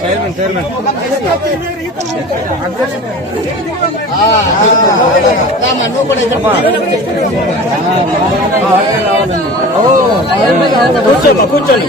Chairman chairman కూర్చోమ్మా కూర్చోండి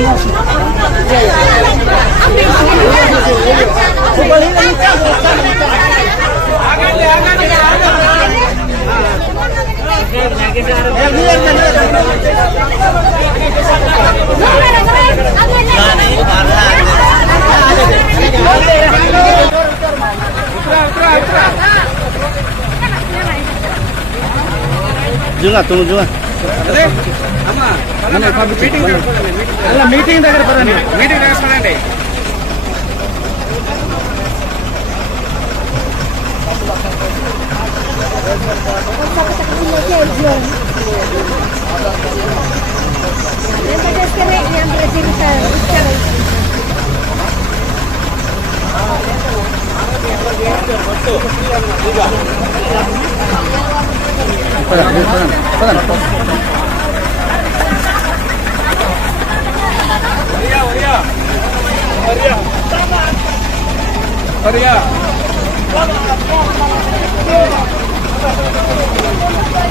Yeah. జుంగా తుమ్ము జుంగా అలా మీటింగ్ దగ్గర పదండి మీటింగ్ దగ్గర పదండి మరియా మీరు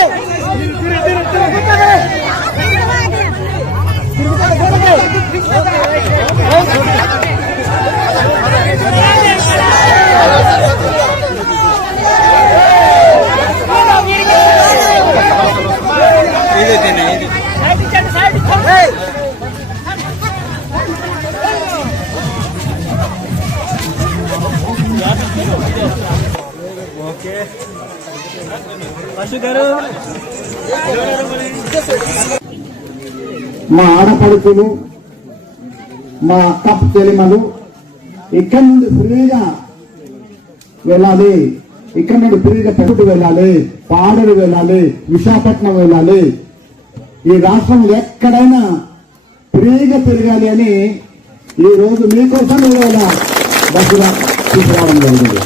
Hey! మా ఆడపడుచులు మా అక్క చెలిమలు ఇక్కడ నుండి ఫ్రీగా వెళ్ళాలి? ఇక్కడ నుండి ఫ్రీగా పెట్టుకు వెళ్ళాలి? పాడరు వెళ్ళాలి? విశాఖపట్నం వెళ్ళాలి? ఈ రాష్ట్రం ఎక్కడైనా ఫ్రీగా తిరగాలి అని ఈ రోజు మీకోసం ఇవాళ బస్సుగా తీసుకురావడం జరిగింది.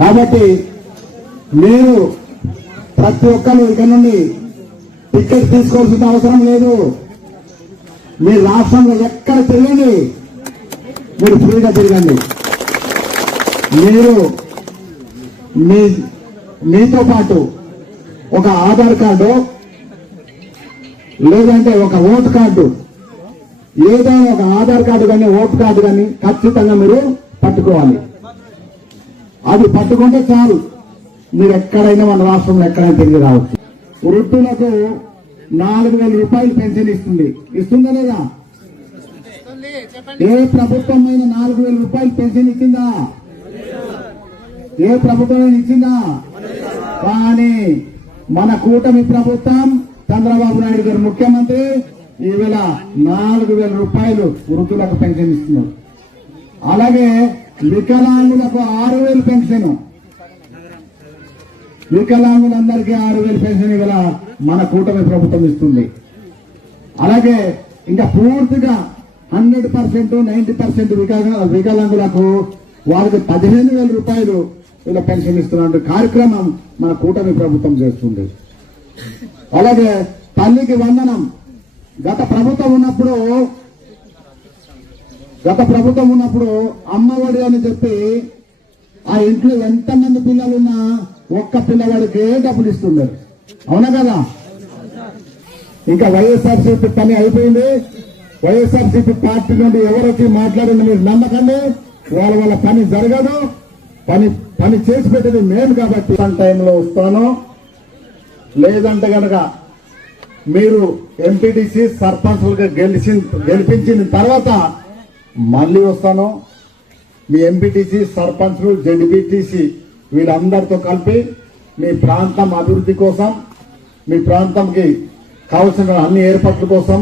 కాబట్టి మీరు ప్రతి ఒక్కరు ఇక్కడ నుండి టికెట్ తీసుకోవాల్సిన అవసరం లేదు. మీ రాష్ట్రంలో ఎక్కడ తిరగండి మీరు ఫ్రీగా తిరగండి. మీరు మీ మీతో పాటు ఒక ఆధార్ కార్డు లేదంటే ఒక ఓటు కార్డు ఏదైనా ఒక ఆధార్ కార్డు కానీ ఓటు కార్డు కానీ ఖచ్చితంగా మీరు పట్టుకోవాలి. అది పట్టుకుంటే చాలు. మీరు ఎక్కడైనా మన రాష్ట్రంలో ఎక్కడైనా తిరిగి రావచ్చు. వృద్ధులకు నాలుగు వేల రూపాయలు పెన్షన్ ఇస్తుంది. ఇస్తుందా లేదా? ఏ ప్రభుత్వం అయినా నాలుగు వేల రూపాయలు పెన్షన్ ఇచ్చిందా? ఏ ప్రభుత్వం ఇచ్చిందా? కానీ మన కూటమి ప్రభుత్వం చంద్రబాబు నాయుడు గారు ముఖ్యమంత్రి ఈవేళ నాలుగు వేల రూపాయలు వృద్ధులకు పెన్షన్ ఇస్తున్నారు. అలాగే వికలాంగులకు ఆరు వేలు పెన్షన్. వికలాంగులందరికీ ఆరు వేలు పెన్షన్ ఇవాళ మన కూటమి ప్రభుత్వం ఇస్తుంది. అలాగే ఇంకా పూర్తిగా హండ్రెడ్ పర్సెంట్ నైన్టీ పర్సెంట్ వికలాంగులకు వారికి పదిహేను వేల రూపాయలు ఇలా పెన్షన్ ఇస్తున్న కార్యక్రమం మన కూటమి ప్రభుత్వం చేస్తుంది. అలాగే తల్లికి వందనం. గత ప్రభుత్వం ఉన్నప్పుడు గత ప్రభుత్వం ఉన్నప్పుడు అమ్మఒడి అని చెప్పి ఆ ఇంట్లో ఎంతమంది పిల్లలున్నా ఒక్క పిల్లవాడికే డబ్బులు ఇస్తున్నారు? అవునా కదా? ఇంకా వైఎస్ఆర్సీపీ పని అయిపోయింది. వైఎస్ఆర్సీపీ పార్టీ నుండి ఎవరొచ్చి మాట్లాడింది మీరు నమ్మకండి. వాళ్ళ వాళ్ళ పని జరగదు. పని పని చేసి పెట్టేది మేము కాబట్టి. టైంలో వస్తాను. లేదంటే గనక మీరు ఎంపీటీసీ సర్పంచ్లుగా గెలిచి గెలిపించిన తర్వాత మళ్ళీ వస్తాను. మీ ఎంపీటీసీ సర్పంచ్లు జడ్పీటీసీ వీళ్ళందరితో కలిపి మీ ప్రాంతం అభివృద్ధి కోసం మీ ప్రాంతంకి కావలసిన అన్ని ఏర్పాట్ల కోసం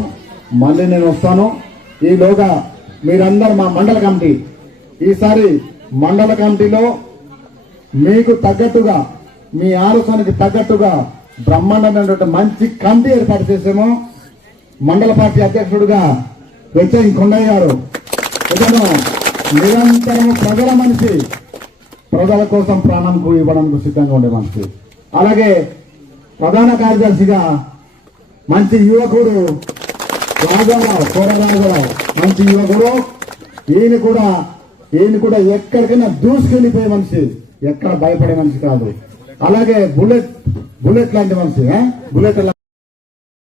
మళ్ళీ నేను వస్తాను. ఈలోగా మీరందరూ మా మండల కమిటీ ఈసారి మండల కమిటీలో మీకు తగ్గట్టుగా మీ ఆలోచనకి తగ్గట్టుగా బ్రహ్మాండమైనటువంటి మంచి కమిటీ ఏర్పాటు చేసాము మండల పార్టీ అధ్యక్షుడుగా వెచ్చయ్య కొండయ్య గారు. ఇతను నిరంతరం ప్రజల మనిషి. ప్రజల కోసం ప్రాణం ఇవ్వడానికి సిద్ధంగా ఉండే మనిషి. అలాగే ప్రధాన కార్యదర్శిగా మంచి యువకుడు రాజారావు కోరరాజారావు మంచి యువకుడు. ఈయన కూడా ఈయన కూడా ఎక్కడికైనా దూసుకెళ్ళిపోయే మనిషి. ఎక్కడ భయపడే మనిషి కాదు. అలాగే బుల్లెట్ బుల్లెట్ లాంటి మనిషి బుల్లెట్